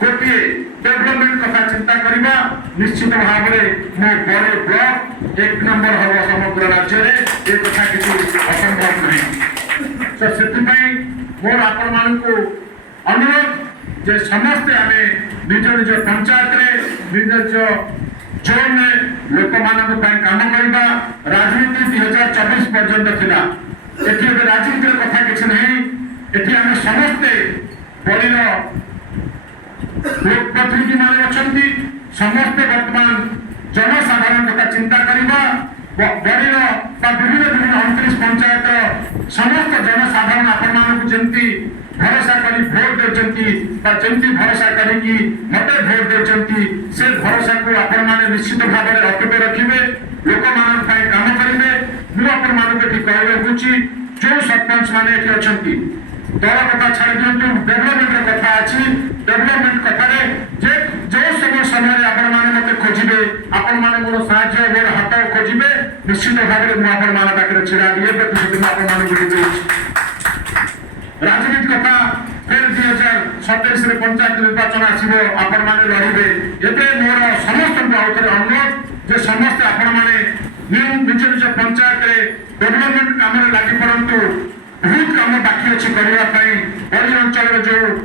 गोटे डेवलपमेंट कथा चिंता करवा निश्चित भाव में मो बड़े ब्लॉक 1 नंबर हम समग्र राज्य में ये कथा किसी असंभव नहीं। तो से मोर आपण मान को अनुरोध जे समस्ते आमे निज निज पंचायत रे निज निज जोन में लोक मानक काम करवा। राजनीति 2024 पर्यंत थिला एठी अब राजनीति कथा किसी नहीं। एठी आमे समस्ते बड़ीर लोक प्रतिनिधि मान अच्छा समस्ते वर्तमान जनसाधारण कथा चिंता करवा। बड़ीर विभिन्न विभिन्न 29 पंचायत समस्त जनसाधारण आपण मान जमती भरोसा करी भोट देती भरोसा करी मते भोट देती से भरोसा को आपण माने निश्चित भाव में अटक रखिए लोक मान काम करेंगे। मुझे आपण मान कहूँ जो सरपंच मैंने ये अच्छा दल कथा छाड़ दिंतु डेवलपमेंट कथा अच्छी डेवलपमेंट कथार जो सब समय आपण मैंने मत खोजे आपण मैंने मोर साहय मोर हाथ खोजे निश्चित भाव में मुझे मान पाखे छिड़ा दिए। राजनीति कथा फिर 2027 पंचायत निर्वाचन आसो आपण मैंने लड़े एवं मोर समस्त अनुरोध जे समस्त आपण मैंने निज निज पंचायत डेवलपमेंट काम लगी पड़तु। बहुत कम बाकी अच्छी करने अंचल जो